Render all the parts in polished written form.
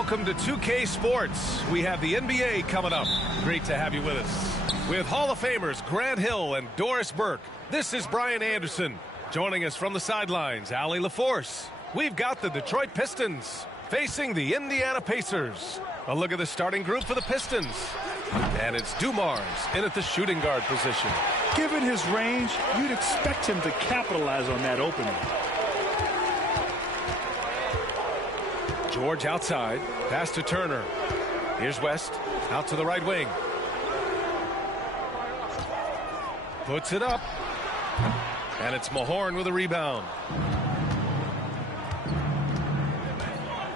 Welcome to 2K Sports. We have the NBA coming up. Great to have you with us. With Hall of Famers Grant Hill and Doris Burke, this is Brian Anderson. Joining us from the sidelines, Allie LaForce. We've got the Detroit Pistons facing the Indiana Pacers. A look at the starting group for the Pistons. And it's Dumars in at the shooting guard position. Given his range, you'd expect him to capitalize on that opening. George outside, pass to Turner. Here's West, out to the right wing. Puts it up. And it's Mahorn with a rebound.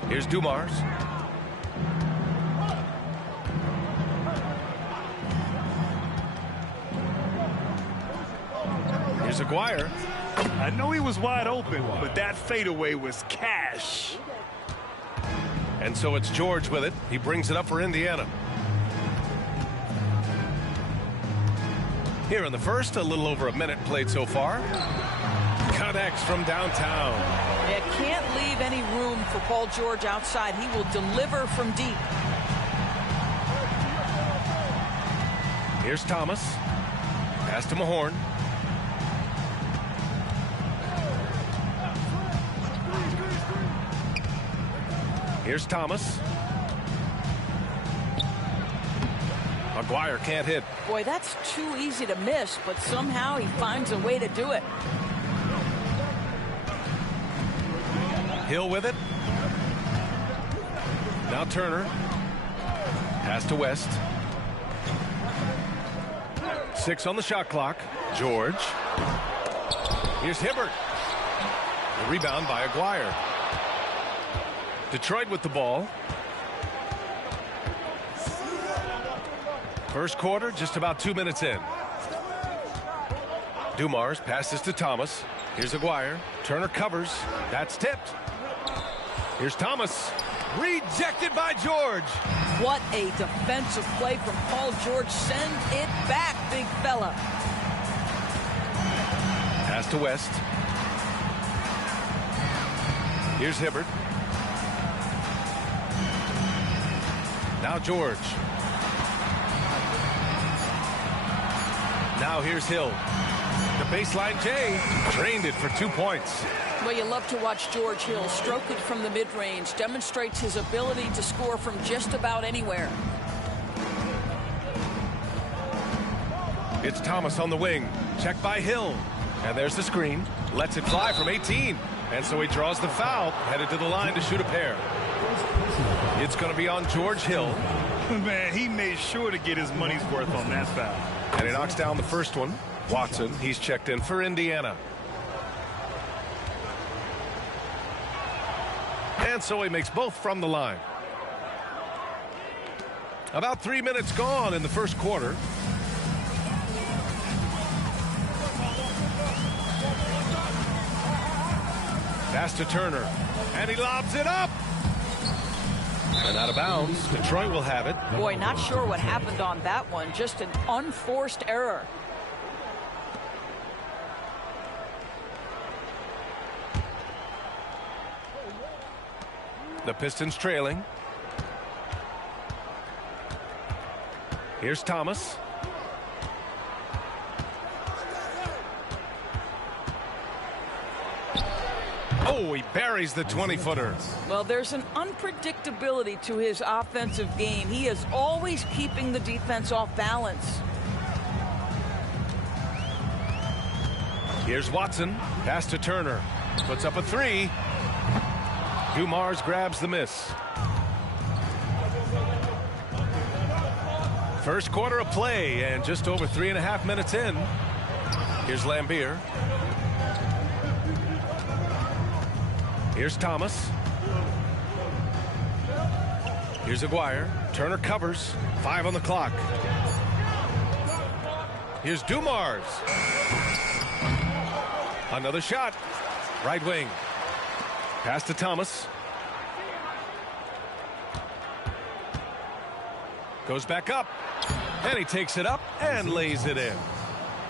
Here's Dumars. Here's Aguirre. I know he was wide open, but that fadeaway was cash. And so it's George with it. He brings it up for Indiana. Here in the first, a little over a minute played so far. Connects from downtown. Yeah, can't leave any room for Paul George outside. He will deliver from deep. Here's Thomas. Pass to Mahorn. Here's Thomas. Aguirre can't hit. Boy, that's too easy to miss, but somehow he finds a way to do it. Hill with it. Now Turner. Pass to West. 6 on the shot clock. George. Here's Hibbert. The rebound by Aguirre. Detroit with the ball. First quarter, just about 2 minutes in. Dumars passes to Thomas. Here's Aguirre. Turner covers. That's tipped. Here's Thomas. Rejected by George. What a defensive play from Paul George. Send it back, big fella. Pass to West. Here's Hibbert. Now George. Now here's Hill. The baseline J. Drained it for 2 points. Well, you love to watch George Hill stroke it from the mid-range. Demonstrates his ability to score from just about anywhere. It's Thomas on the wing. Checked by Hill. And there's the screen. Lets it fly from 18. And so he draws the foul. Headed to the line to shoot a pair. It's going to be on George Hill. Man, he made sure to get his money's worth on that foul. And he knocks down the first one. Watson, he's checked in for Indiana. And so he makes both from the line. About 3 minutes gone in the first quarter. Pass to Turner. And he lobs it up. And out of bounds. Detroit will have it. Boy, not sure what happened on that one. Just an unforced error. The Pistons trailing. Here's Thomas. Oh, he buries the 20-footer. Well, there's an unpredictability to his offensive game. He is always keeping the defense off balance. Here's Watson. Pass to Turner. Puts up a 3. Dumars grabs the miss. First quarter of play and just over 3.5 minutes in. Here's Lambier. Here's Thomas. Here's Aguirre. Turner covers. 5 on the clock. Here's Dumars. Another shot. Right wing. Pass to Thomas. Goes back up. And he takes it up and lays it in.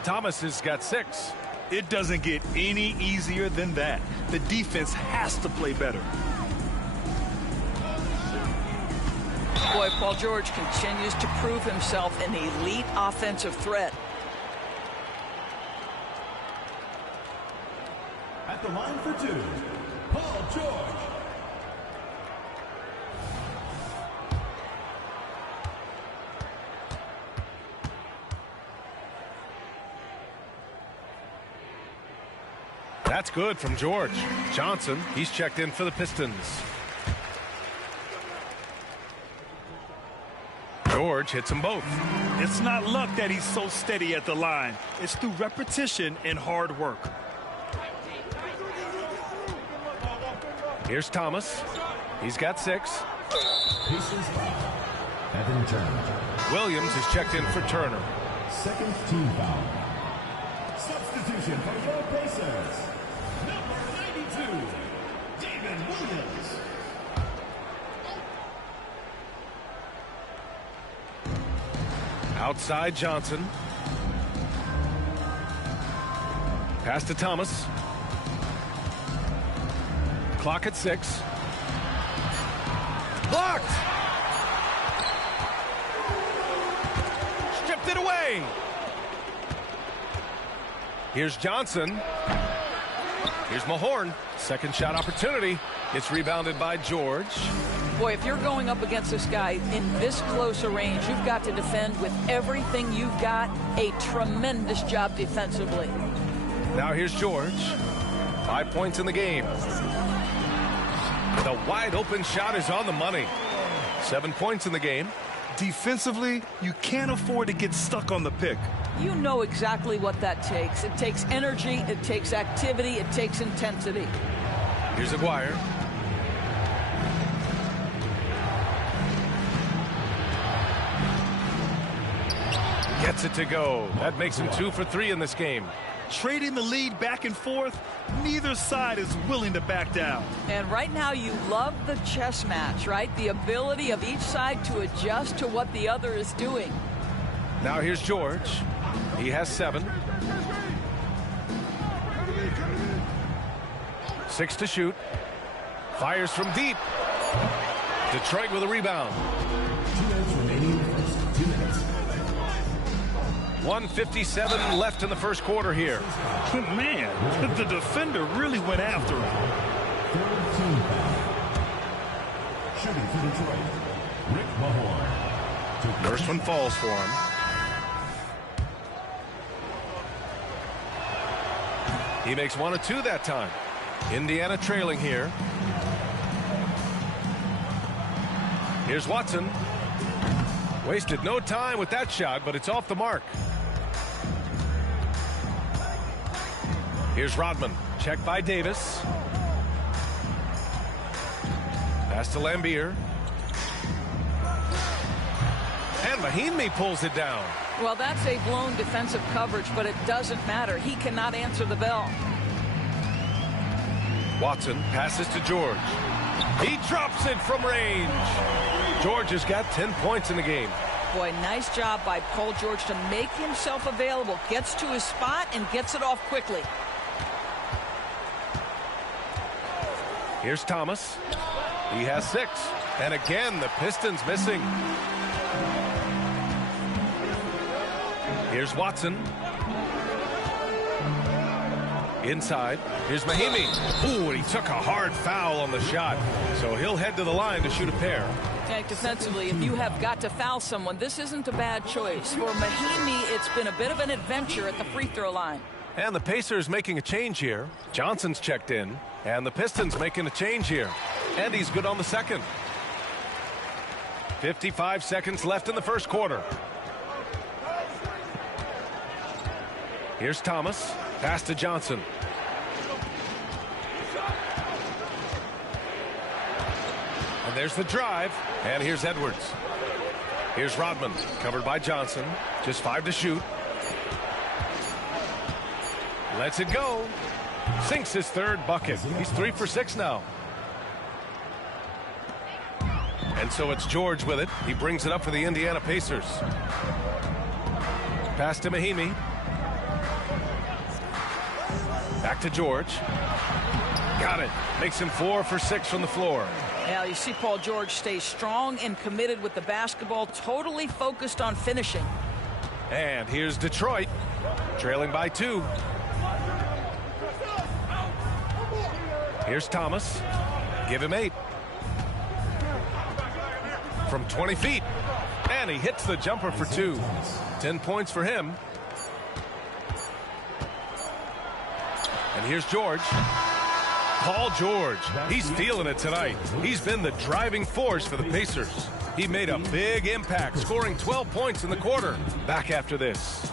Thomas has got 6. It doesn't get any easier than that. The defense has to play better. Boy, Paul George continues to prove himself an elite offensive threat. At the line for two, Paul George. That's good from George. Johnson, he's checked in for the Pistons. George hits them both. It's not luck that he's so steady at the line. It's through repetition and hard work. Here's Thomas. He's got 6. Pacers foul. Evan Turner. Williams is checked in for Turner. Second team foul. Substitution for your Pacers. Number 92, David Williams. Outside Johnson. Pass to Thomas. Clock at 6. Blocked! Stripped it away! Here's Johnson. Here's Mahorn. Second shot opportunity. It's rebounded by George. Boy, if you're going up against this guy in this close a range, you've got to defend with everything you've got. A tremendous job defensively. Now here's George. 5 points in the game. The wide open shot is on the money. 7 points in the game. Defensively, you can't afford to get stuck on the pick. You know exactly what that takes. It takes energy, it takes activity, it takes intensity. Here's Aguirre. Gets it to go. That makes him 2 for 3 in this game. Trading the lead back and forth, neither side is willing to back down. And right now you love the chess match, right? The ability of each side to adjust to what the other is doing. Now here's George. He has 7. 6 to shoot. Fires from deep. Detroit with a rebound. 2 minutes remaining in the first. 2 minutes. 1:57 left in the first quarter here. Man, the defender really went after him. Third team foul. Shooting for Detroit, Rick Mahorn. First one falls for him. He makes 1 of 2 that time. Indiana trailing here. Here's Watson. Wasted no time with that shot, but it's off the mark. Here's Rodman. Check by Davis. Pass to Lambier. And Mahinmi pulls it down. Well, that's a blown defensive coverage, but it doesn't matter. He cannot answer the bell. Watson passes to George. He drops it from range. George has got 10 points in the game. Boy, nice job by Paul George to make himself available. Gets to his spot and gets it off quickly. Here's Thomas. He has 6. And again, the Pistons missing. Here's Watson. Inside. Here's Mahinmi. Ooh, and he took a hard foul on the shot. So he'll head to the line to shoot a pair. Defensively, if you have got to foul someone, this isn't a bad choice. For Mahinmi, it's been a bit of an adventure at the free throw line. And the Pacers making a change here. Johnson's checked in. And the Pistons making a change here. And he's good on the second. 55 seconds left in the first quarter. Here's Thomas. Pass to Johnson. And there's the drive. And here's Edwards. Here's Rodman. Covered by Johnson. Just 5 to shoot. Lets it go. Sinks his third bucket. He's 3 for 6 now. And so it's George with it. He brings it up for the Indiana Pacers. Pass to Mahinmi. Back to George. Got it. Makes him 4 for 6 from the floor. Now you see Paul George stay strong and committed with the basketball, totally focused on finishing. And here's Detroit, trailing by 2. Here's Thomas. Give him 8. From 20 feet. And he hits the jumper for 2. 10 points for him. And here's George. Paul George. He's feeling it tonight. He's been the driving force for the Pacers. He made a big impact, scoring 12 points in the quarter. Back after this.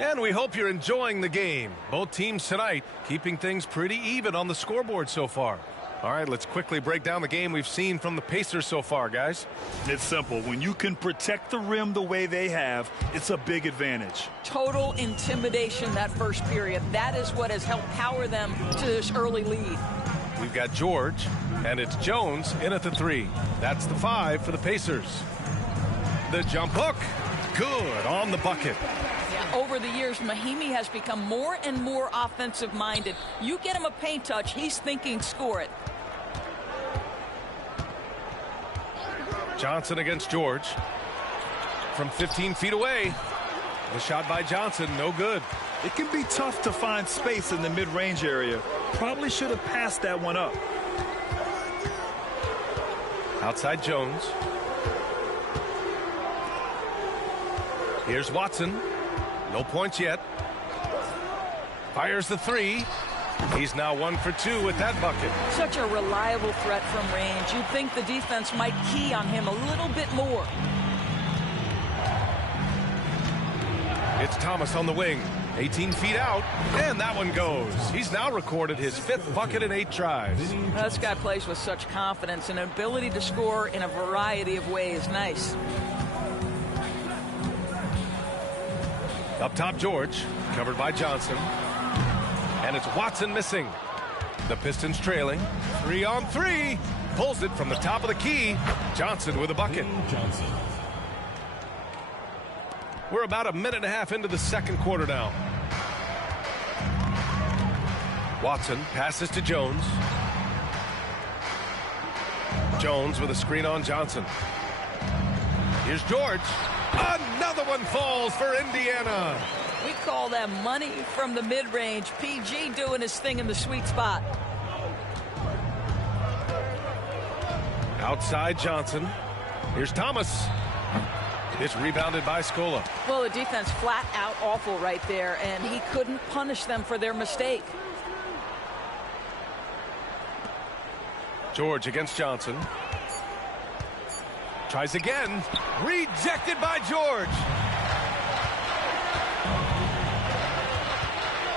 And we hope you're enjoying the game. Both teams tonight keeping things pretty even on the scoreboard so far. All right, let's quickly break down the game we've seen from the Pacers so far, guys. It's simple. When you can protect the rim the way they have, it's a big advantage. Total intimidation that first period. That is what has helped power them to this early lead. We've got George, and it's Jones in at the 3. That's the 5 for the Pacers. The jump hook. Good on the bucket. Over the years, Mahinmi has become more and more offensive-minded. You get him a paint touch, he's thinking score it. Johnson against George. From 15 feet away. The shot by Johnson, no good. It can be tough to find space in the mid-range area. Probably should have passed that one up. Outside Jones. Here's Watson. No points yet. Fires the 3. He's now 1 for 2 with that bucket. Such a reliable threat from range. You'd think the defense might key on him a little bit more. It's Thomas on the wing. 18 feet out, and that one goes. He's now recorded his 5th bucket in 8 tries. This guy plays with such confidence and an ability to score in a variety of ways. Nice. Up top, George, covered by Johnson. And it's Watson missing. The Pistons trailing. 3 on 3. Pulls it from the top of the key. Johnson with a bucket. We're about a minute and a half into the second quarter now. Watson passes to Jones. Jones with a screen on Johnson. Here's George. Another one falls for Indiana. We call that money from the mid-range. PG doing his thing in the sweet spot. Outside Johnson. Here's Thomas. It's rebounded by Scola. Well, the defense flat out awful right there, and he couldn't punish them for their mistake. George against Johnson. Tries again. Rejected by George.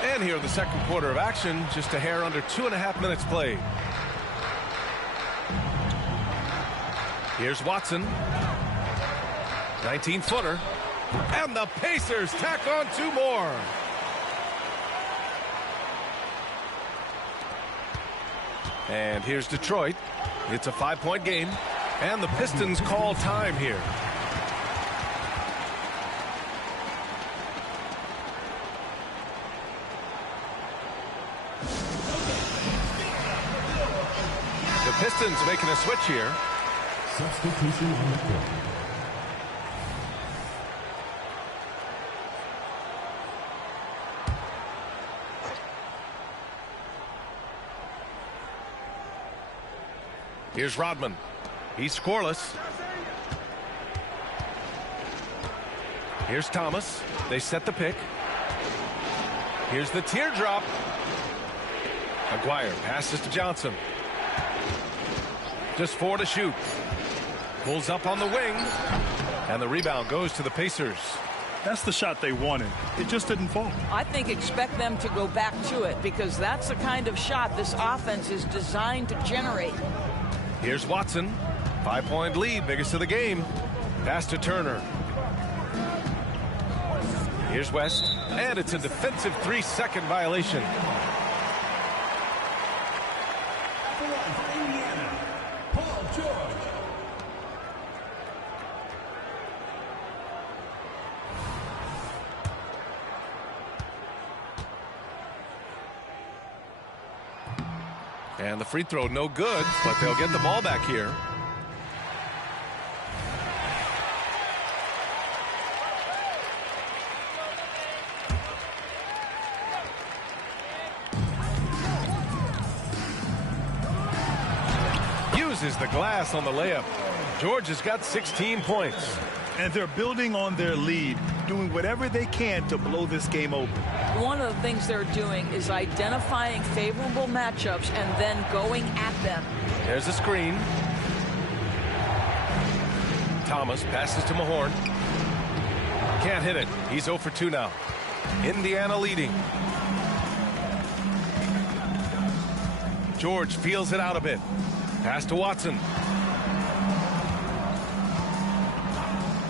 And here in the second quarter of action, just a hair under 2.5 minutes played. Here's Watson. 19-footer. And the Pacers tack on 2 more. And here's Detroit. It's a 5-point game. And the Pistons call time here. The Pistons making a switch here. Substitution on the court. Here's Rodman. He's scoreless. Here's Thomas. They set the pick. Here's the teardrop. Aguirre passes to Johnson. Just 4 to shoot. Pulls up on the wing. And the rebound goes to the Pacers. That's the shot they wanted. It just didn't fall. I think expect them to go back to it because that's the kind of shot this offense is designed to generate. Here's Watson. 5-point lead, biggest of the game. Pass to Turner. Here's West, and it's a defensive 3-second violation. For Indiana, Paul George. And the free throw no good, but they'll get the ball back here. Uses the glass on the layup. George has got 16 points. And they're building on their lead, doing whatever they can to blow this game open. One of the things they're doing is identifying favorable matchups and then going at them. There's a screen. Thomas passes to Mahorn. Can't hit it. He's 0 for 2 now. Indiana leading. George feels it out a bit. Pass to Watson.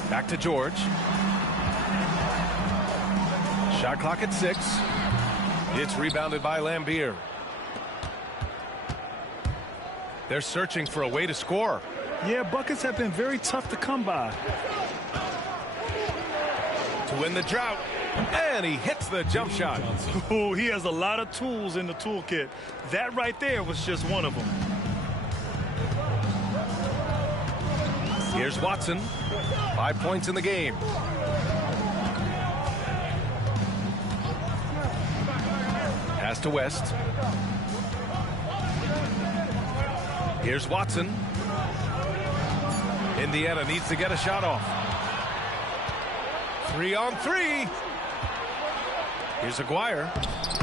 Back to George. Shot clock at 6. It's rebounded by Lambier. They're searching for a way to score. Yeah, buckets have been very tough to come by. To win the drought. And he hits the jump shot. Oh, he has a lot of tools in the toolkit. That right there was just one of them. Here's Watson. 5 points in the game. Pass to West. Here's Watson. Indiana needs to get a shot off. 3 on 3. Here's Aguirre.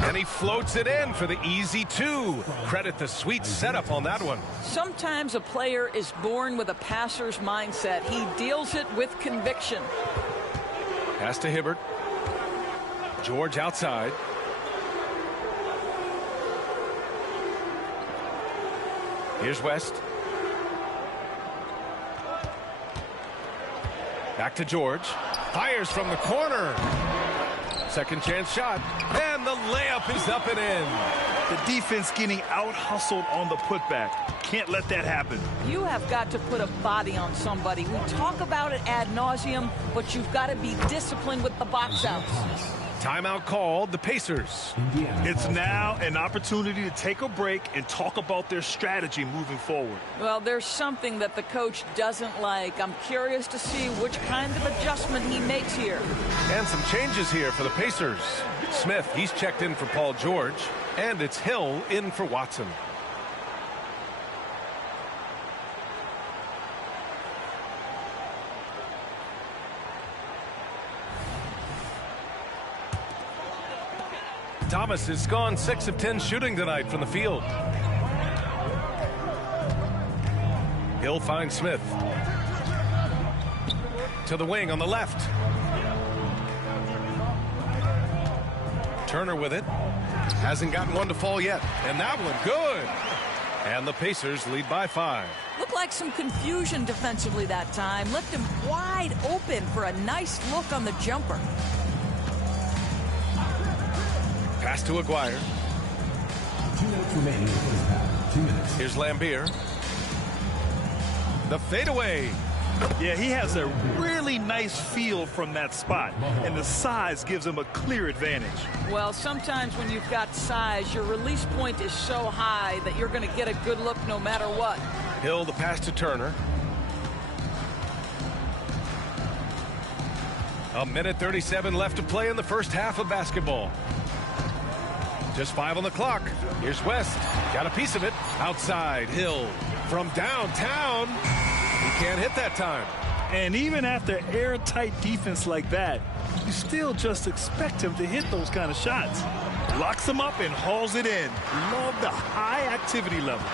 And he floats it in for the easy 2. Credit the sweet setup on that one. Sometimes a player is born with a passer's mindset. He deals it with conviction. Pass to Hibbert. George outside. Here's West. Back to George. Fires from the corner. Second chance shot. And the layup is up and in. The defense getting out-hustled on the putback. Can't let that happen. You have got to put a body on somebody. We talk about it ad nauseum, but you've got to be disciplined with the box outs. Timeout called. The Pacers. It's now an opportunity to take a break and talk about their strategy moving forward. Well, there's something that the coach doesn't like. I'm curious to see which kind of adjustment he makes here. And some changes here for the Pacers. Smith, he's checked in for Paul George. And it's Hill in for Watson. Thomas has gone 6 of 10 shooting tonight from the field. He'll find Smith. To the wing on the left. Turner with it. Hasn't gotten one to fall yet. And that one good. And the Pacers lead by 5. Looked like some confusion defensively that time. Left him wide open for a nice look on the jumper. Pass to Aguirre. 2 minutes remaining in the first half. 2 minutes. Here's Lambier. The fadeaway. Yeah, he has a really nice feel from that spot, and the size gives him a clear advantage. Well, sometimes when you've got size, your release point is so high that you're going to get a good look no matter what. Hill, the pass to Turner. A minute 37 left to play in the first half of basketball. Just 5 on the clock. Here's West. Got a piece of it. Outside, Hill. From downtown. He can't hit that time. And even after airtight defense like that, you still just expect him to hit those kind of shots. Locks him up and hauls it in. Love the high activity level.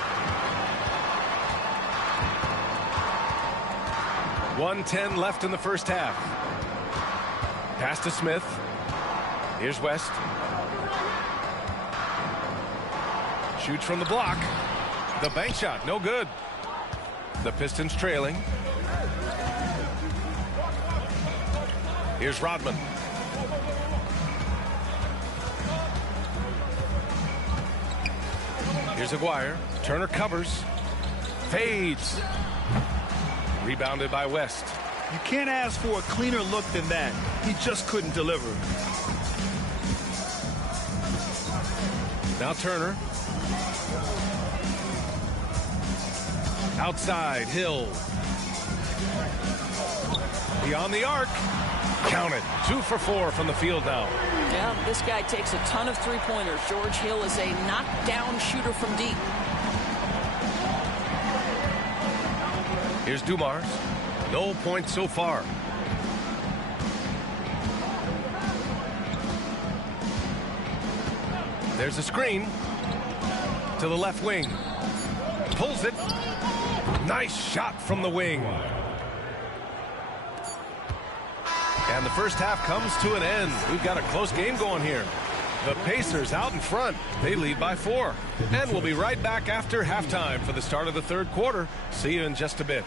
1:10 left in the first half. Pass to Smith. Here's West. Shoots from the block. The bank shot, no good. The Pistons trailing. Here's Rodman. Here's Aguirre. Turner covers. Fades. Rebounded by West. You can't ask for a cleaner look than that. He just couldn't deliver. Now Turner. Outside, Hill. Beyond the arc. Count it. 2 for 4 from the field now. Yeah, this guy takes a ton of three-pointers. George Hill is a knockdown shooter from deep. Here's Dumars. No points so far. There's a screen to the left wing. Pulls it. Nice shot from the wing. And the first half comes to an end. We've got a close game going here. The Pacers out in front. They lead by 4. And we'll be right back after halftime for the start of the third quarter. See you in just a bit.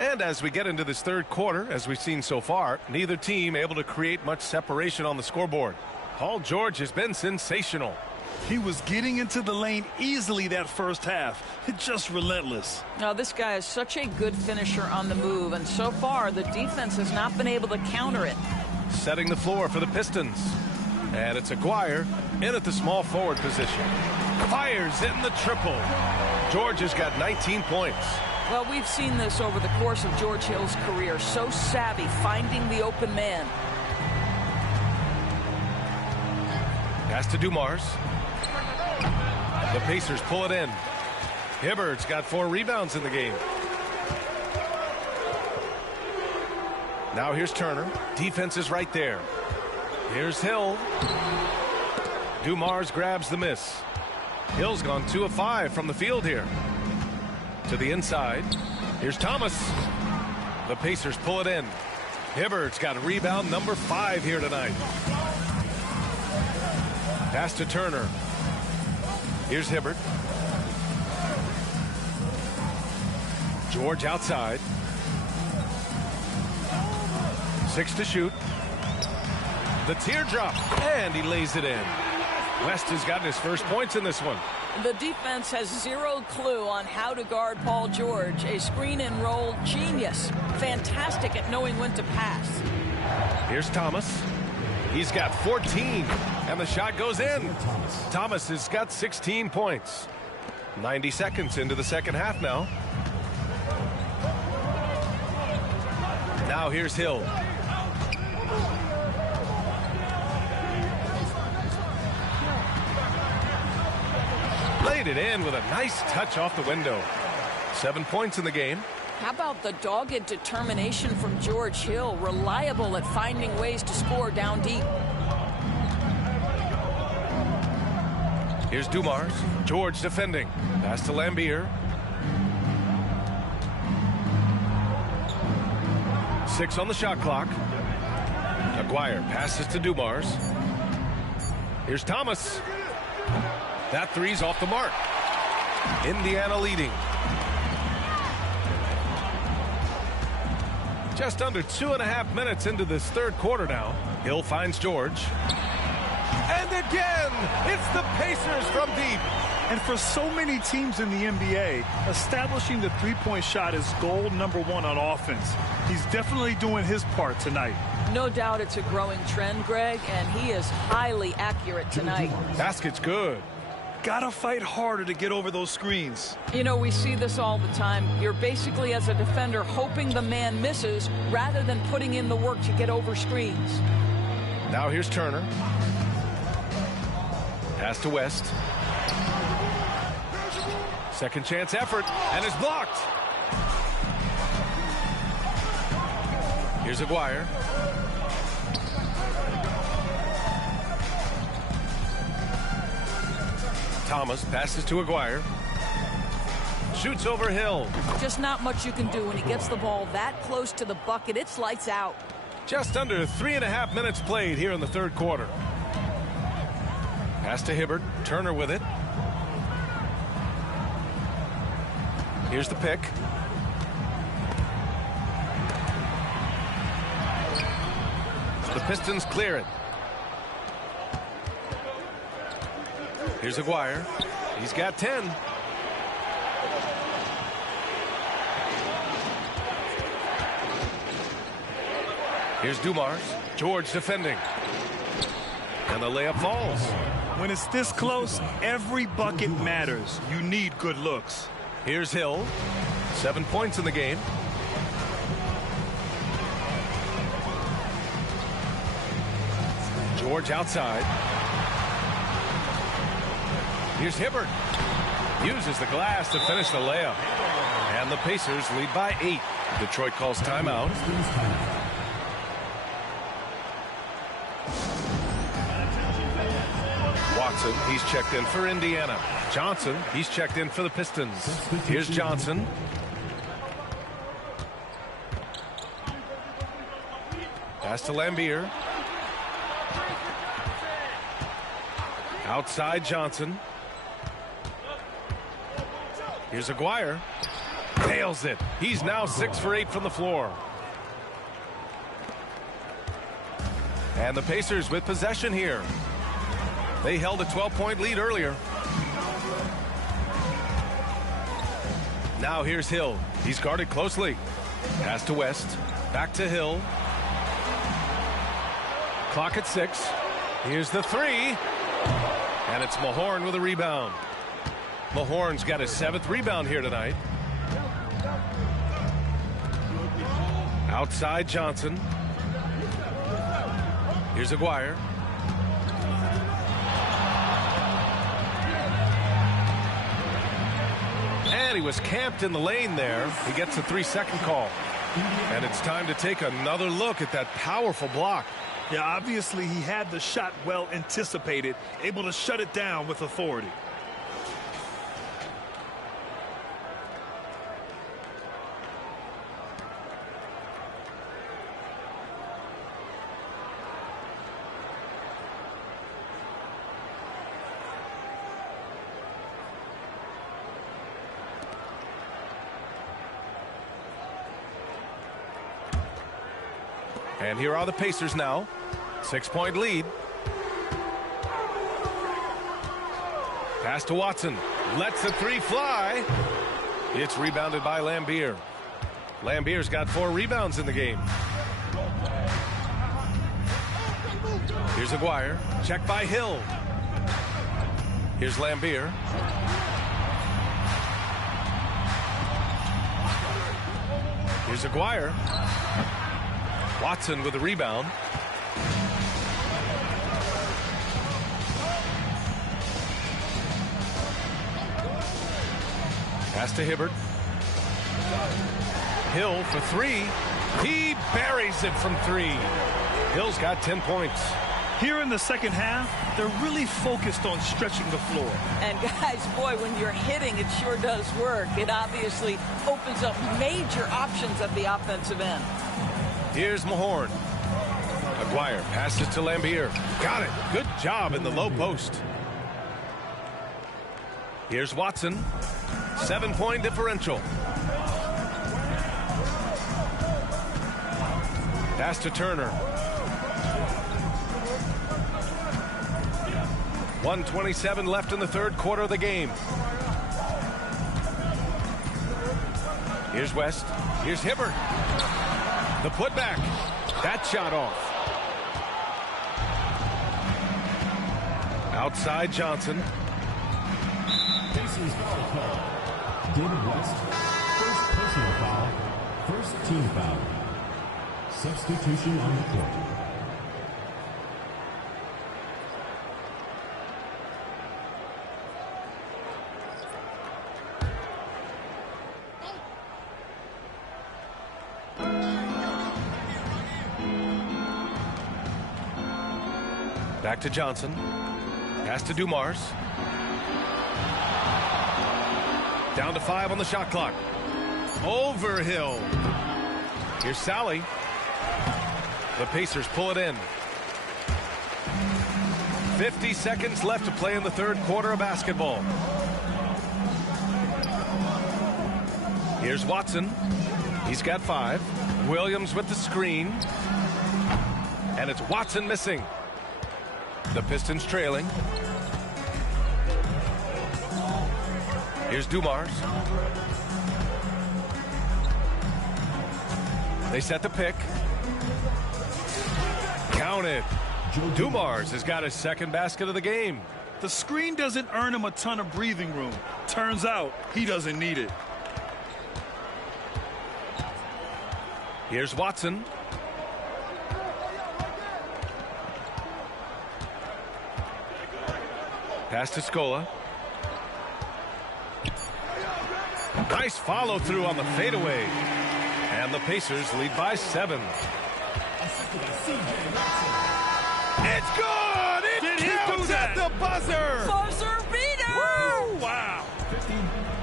And as we get into this third quarter, as we've seen so far, neither team able to create much separation on the scoreboard. Paul George has been sensational. He was getting into the lane easily that first half. Just relentless. Now, this guy is such a good finisher on the move, and so far the defense has not been able to counter it. Setting the floor for the Pistons. And it's Aguirre in at the small forward position. Fires in the triple. George has got 19 points. Well, we've seen this over the course of George Hill's career. So savvy finding the open man. Pass to Dumars. The Pacers pull it in. Hibbert's got 4 rebounds in the game. Now here's Turner. Defense is right there. Here's Hill. Dumars grabs the miss. Hill's gone 2 of 5 from the field here. To the inside. Here's Thomas. The Pacers pull it in. Hibbert's got rebound number 5 here tonight. Pass to Turner. Here's Hibbert. George outside. 6 to shoot. The teardrop. And he lays it in. West has gotten his first points in this one. The defense has zero clue on how to guard Paul George. A screen and roll genius. Fantastic at knowing when to pass. Here's Thomas. He's got 14. And the shot goes in. Thomas has got 16 points. 90 seconds into the second half now. Now here's Hill. Laid it in with a nice touch off the window. 7 points in the game. How about the dogged determination from George Hill? Reliable at finding ways to score down deep. Here's Dumars. George defending. Pass to Lambier. 6 on the shot clock. Aguirre passes to Dumars. Here's Thomas. That three's off the mark. Indiana leading. Just under 2.5 minutes into this third quarter now. Hill finds George. And again, it's the Pacers from deep. And for so many teams in the NBA, establishing the three-point shot is goal number 1 on offense. He's definitely doing his part tonight. No doubt it's a growing trend, Greg, and he is highly accurate tonight. Basket's good. Gotta fight harder to get over those screens. You know, we see this all the time. You're basically, as a defender, hoping the man misses rather than putting in the work to get over screens. Now here's Turner. Pass to West. Second chance effort, and it's blocked. Here's Aguirre. Thomas passes to Aguirre. Shoots over Hill. Just not much you can do when he gets the ball that close to the bucket. It's lights out. Just under 3.5 minutes played here in the third quarter. Pass to Hibbert. Turner with it. Here's the pick. The Pistons clear it. Here's Aguirre. He's got 10. Here's Dumars. George defending. And the layup falls. When it's this close, every bucket matters. You need good looks. Here's Hill. 7 points in the game. George outside. Here's Hibbert. Uses the glass to finish the layup. And the Pacers lead by 8. Detroit calls timeout. Watson, he's checked in for Indiana. Johnson, he's checked in for the Pistons. Here's Johnson. Pass to Lambier. Outside Johnson. Here's Aguirre. Nails it. He's now 6 for 8 from the floor. And the Pacers with possession here. They held a 12-point lead earlier. Now here's Hill. He's guarded closely. Pass to West. Back to Hill. Clock at 6. Here's the three. And it's Mahorn with a rebound. Mahorn's got his 7th rebound here tonight. Outside Johnson. Here's Aguirre. And he was camped in the lane there. He gets a 3-second call. And it's time to take another look at that powerful block. Yeah, obviously he had the shot well anticipated, able to shut it down with authority. And here are the Pacers now. 6-point lead. Pass to Watson. Lets the three fly. It's rebounded by Lambier. Lambier's got 4 rebounds in the game. Here's Aguirre. Checked by Hill. Here's Lambier. Here's Aguirre. Watson with a rebound. Pass to Hibbert. Hill for 3. He buries it from 3. Hill's got 10 points. Here in the second half, they're really focused on stretching the floor. And guys, boy, when you're hitting, it sure does work. It obviously opens up major options at the offensive end. Here's Mahorn. Aguirre passes to Lambier. Got it. Good job in the low post. Here's Watson. 7-point differential. Pass to Turner. 1:27 left in the third quarter of the game. Here's West. Here's Hibbert. The putback. That shot off. Outside Johnson. Pacers foul call. David West, first personal foul, first team foul. Substitution on the court. Back to Johnson. Pass to Dumars. Down to 5 on the shot clock. Overhill. Here's Sally. The Pacers pull it in. 50 seconds left to play in the third quarter of basketball. Here's Watson. He's got 5. Williams with the screen. And it's Watson missing. The Pistons trailing. Here's Dumars. They set the pick. Count it. Dumars has got his second basket of the game. The screen doesn't earn him a ton of breathing room. Turns out he doesn't need it. Here's Watson. Pass to Scola. Nice follow through on the fadeaway. And the Pacers lead by 7. It's good! It counts at the buzzer! Buzzer beater! Woo! Wow.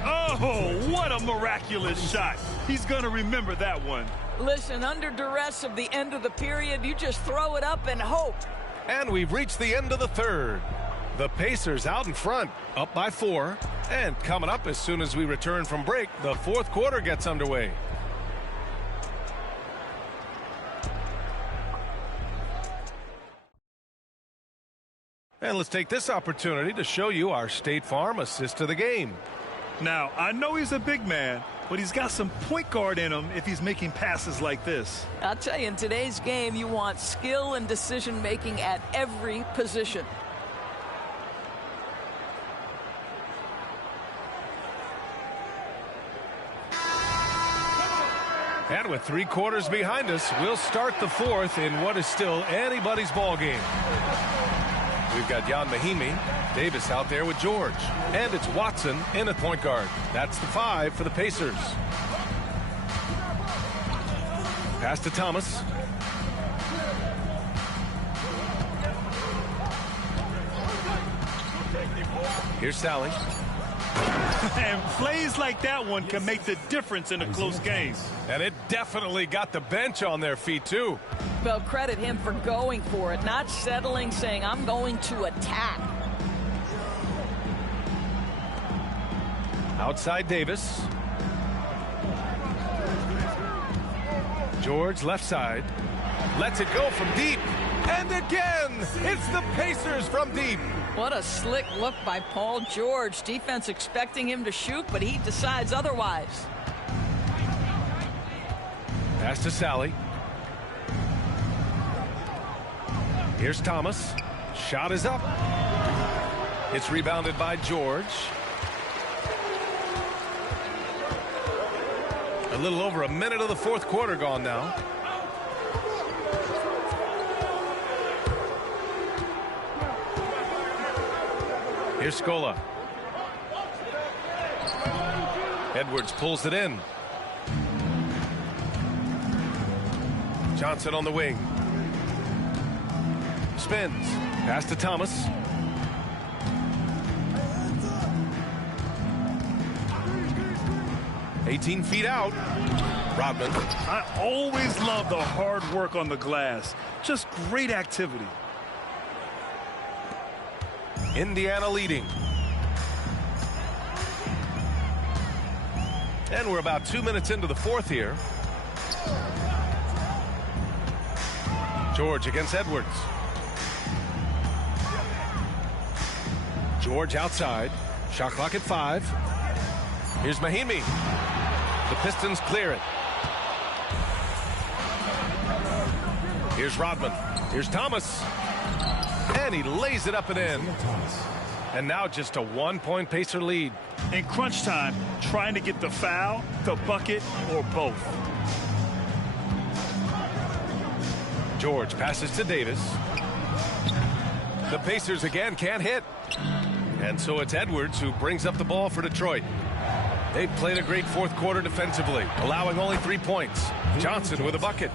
Oh, what a miraculous shot. He's going to remember that one. Listen, under duress of the end of the period, you just throw it up and hope. And we've reached the end of the third. The Pacers out in front, up by 4. And coming up as soon as we return from break, the fourth quarter gets underway. And let's take this opportunity to show you our State Farm assist to the game. Now, I know he's a big man, but he's got some point guard in him if he's making passes like this. I'll tell you, in today's game, you want skill and decision-making at every position. And with 3 quarters behind us, we'll start the fourth in what is still anybody's ball game. We've got Jan Mahimi, Davis out there with George. And it's Watson in at point guard. That's the 5 for the Pacers. Pass to Thomas. Here's Sally. And plays like that one can make the difference in a close game. And it definitely got the bench on their feet, too. Well, credit him for going for it, not settling, saying, I'm going to attack. Outside Davis. George left side. Lets it go from deep. And again, it's the Pacers from deep. What a slick look by Paul George. Defense expecting him to shoot, but he decides otherwise. Pass to Sally. Here's Thomas. Shot is up. It's rebounded by George. A little over a minute of the fourth quarter gone now. Here's Scola. Edwards pulls it in. Johnson on the wing. Spins. Pass to Thomas. $18 feet out. Rodman. I always love the hard work on the glass. Just great activity. Indiana leading. And we're about 2 minutes into the fourth here. George against Edwards. George outside. Shot clock at 5. Here's Mahimi. The Pistons clear it. Here's Rodman. Here's Thomas. And And he lays it up and in. And now just a 1-point Pacer lead. In crunch time, trying to get the foul, the bucket, or both. George passes to Davis. The Pacers again can't hit. And so it's Edwards who brings up the ball for Detroit. They've played a great fourth quarter defensively, allowing only 3 points. Johnson with a bucket.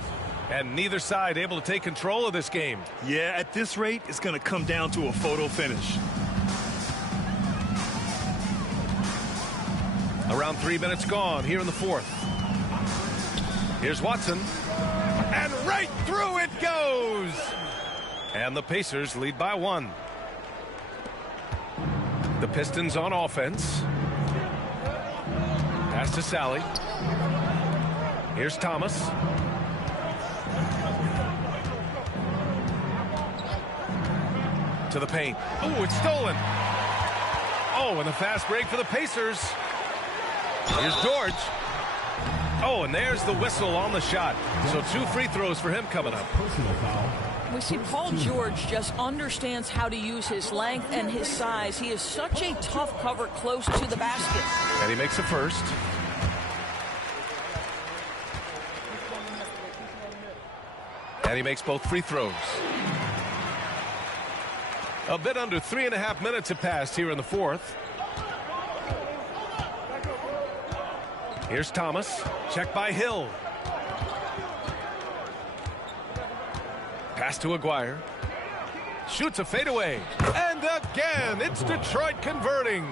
And neither side able to take control of this game. Yeah, at this rate, it's going to come down to a photo finish. Around 3 minutes gone here in the fourth. Here's Watson. And right through it goes. And the Pacers lead by 1. The Pistons on offense. Pass to Sally. Here's Thomas. To the paint. Oh, it's stolen. Oh, and the fast break for the Pacers. Here's George. Oh, and there's the whistle on the shot. So 2 free throws for him coming up. We see Paul George just understands how to use his length and his size. He is such a tough cover close to the basket. And he makes a first. And he makes both free throws. A bit under 3.5 minutes have passed here in the fourth. Here's Thomas. Check by Hill. Pass to Aguirre. Shoots a fadeaway. And again, it's Detroit converting.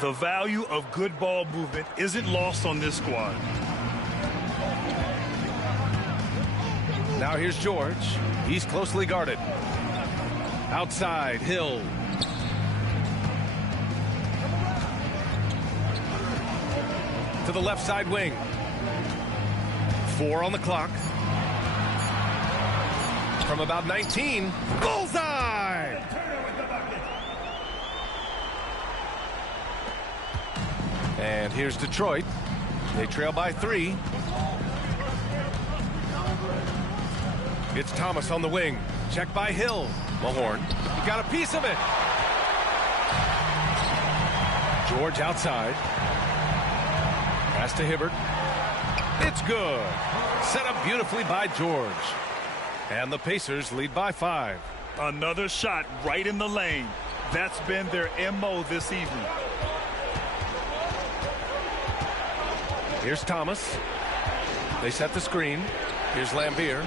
The value of good ball movement isn't lost on this squad. Now here's George. He's closely guarded. Outside, Hill. To the left side wing. 4 on the clock. From about 19. Bullseye! And here's Detroit. They trail by 3. It's Thomas on the wing. Check by Hill. Mahorn. He got a piece of it. George outside. Pass to Hibbert. It's good. Set up beautifully by George. And the Pacers lead by 5. Another shot right in the lane. That's been their MO this evening. Here's Thomas. They set the screen. Here's Lambier.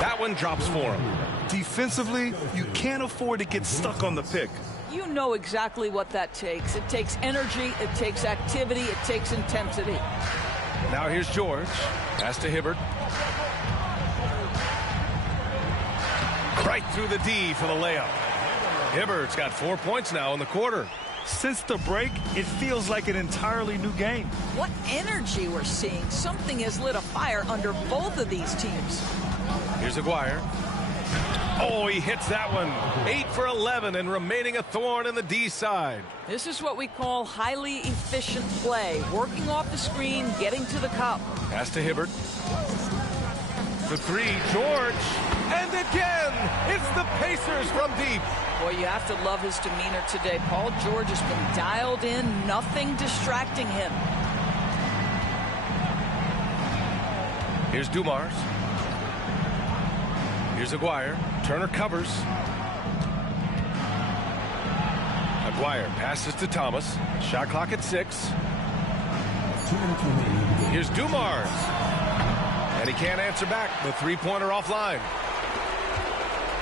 That one drops for him. Defensively, you can't afford to get stuck on the pick. You know exactly what that takes. It takes energy, it takes activity, it takes intensity. Now here's George. Pass to Hibbert. Right through the D for the layup. Hibbert's got 4 points now in the quarter. Since the break, it feels like an entirely new game. What energy we're seeing. Something has lit a fire under both of these teams. Here's Aguirre. Oh, he hits that one. 8 for 11 and remaining a thorn in the D side. This is what we call highly efficient play. Working off the screen, getting to the cup. Pass to Hibbert. The 3, George. And again, it's the Pacers from deep. Boy, you have to love his demeanor today. Paul George has been dialed in, nothing distracting him. Here's Dumars. Here's Aguirre. Turner covers. Aguirre passes to Thomas. Shot clock at 6. Here's Dumars. And he can't answer back. The three-pointer offline.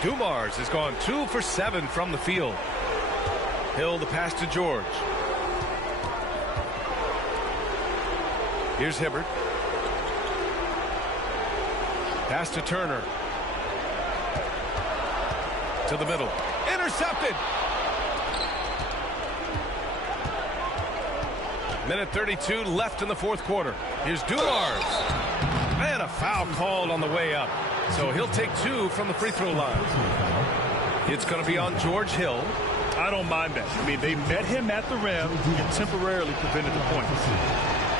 Dumars has gone 2 for 7 from the field. Hill the pass to George. Here's Hibbert. Pass to Turner. To the middle. Intercepted. Minute 32 left in the fourth quarter. Here's Dumars. And a foul called on the way up. So he'll take 2 from the free throw line. It's going to be on George Hill. I don't mind that. I mean, they met him at the rim and temporarily prevented the point.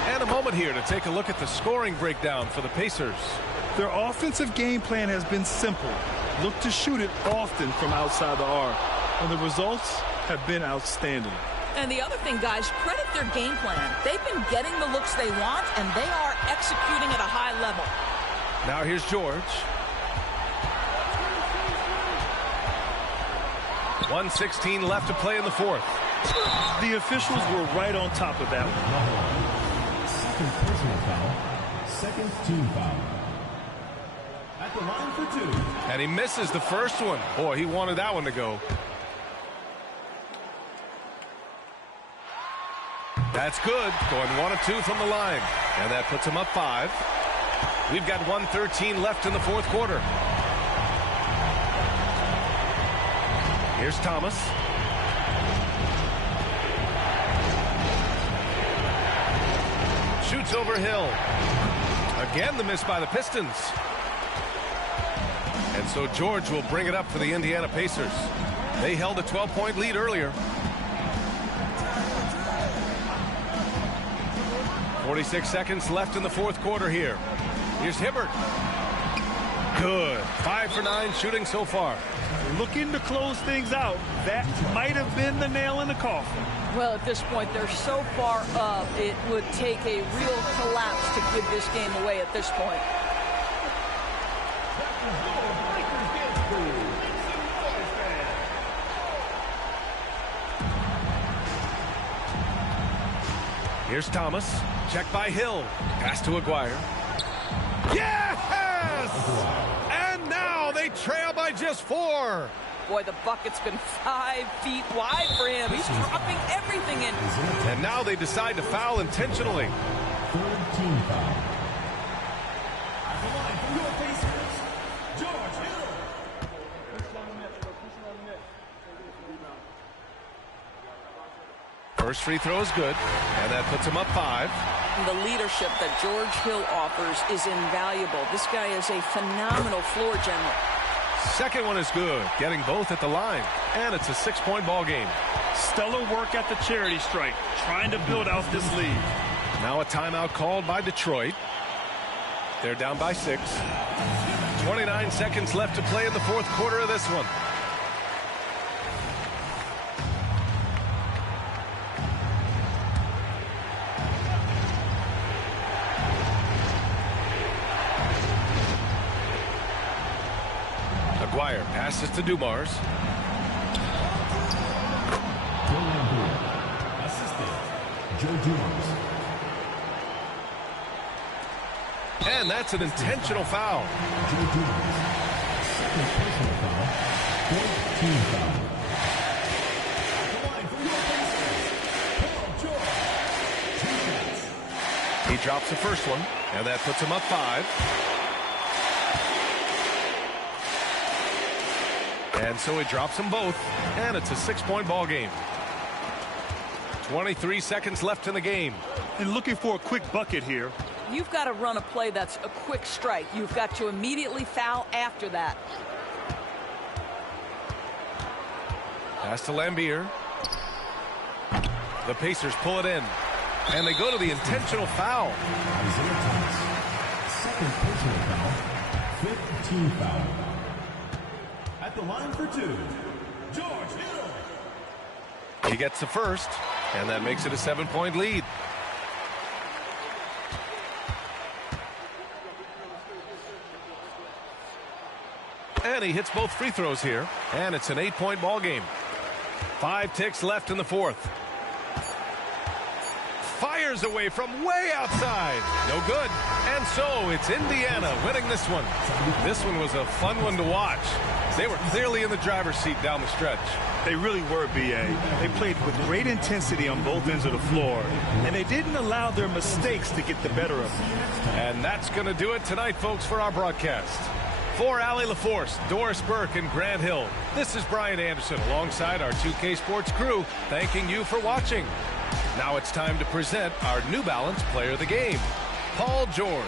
And a moment here to take a look at the scoring breakdown for the Pacers. Their offensive game plan has been simple. look to shoot it often from outside the arc, and the results have been outstanding. And the other thing, guys, credit their game plan. They've been getting the looks they want, and they are executing at a high level. Now here's George. 1:16 left to play in the fourth. The officials were right on top of that one. Second personal foul. Second team foul. At the line for 2. And he misses the first one. Boy, he wanted that one to go. That's good. Going 1 of 2 from the line. And that puts him up 5. We've got 1:13 left in the fourth quarter. Here's Thomas. Shoots over Hill. Again, the miss by the Pistons. And so George will bring it up for the Indiana Pacers. They held a 12-point lead earlier. 46 seconds left in the fourth quarter here. Here's Hibbert. Good. 5 for 9 shooting so far. Looking to close things out. That might have been the nail in the coffin. Well, at this point, they're so far up, it would take a real collapse to give this game away at this point. Here's Thomas. Check by Hill. Pass to Aguirre. Yes! And now they trail by just 4. Boy, the bucket's been 5 feet wide for him. He's dropping everything in. And now they decide to foul intentionally. Third team foul. At the line for your Pacers, George Hill. First free throw is good, and that puts him up 5. The leadership that George Hill offers is invaluable. This guy is a phenomenal floor general. Second one is good, getting both at the line, and it's a 6-point ball game. Stellar work at the charity stripe, trying to build out this lead. Now a timeout called by Detroit. They're down by 6. 29 seconds left to play in the fourth quarter of this one. Aguirre passes to Dumars. Assistant, Joe Dumars. And that's an intentional foul. Joe Dumars. Second personal foul. Fourth team foul. At the line for your Pacers, Paul George. He drops the first one, and that puts him up 5. And so he drops them both, and it's a 6-point ball game. 23 seconds left in the game. And looking for a quick bucket here. You've got to run a play that's a quick strike. You've got to immediately foul after that. Pass to Lambier. The Pacers pull it in, and they go to the intentional foul. Isaiah Thomas. Second personal foul. Fifth team foul. At the line for 2, George Hill. He gets the first, and that makes it a 7-point lead. And he hits both free throws here, and it's an 8-point ball game. 5 ticks left in the fourth. Fires away from way outside. No good. And so it's Indiana winning this one. This one was a fun one to watch. They were clearly in the driver's seat down the stretch. They really were, B.A. They played with great intensity on both ends of the floor, and they didn't allow their mistakes to get the better of them. And that's going to do it tonight, folks, for our broadcast. For Allie LaForce, Doris Burke, and Grant Hill, this is Brian Anderson alongside our 2K Sports crew, thanking you for watching. Now it's time to present our New Balance Player of the Game, Paul George.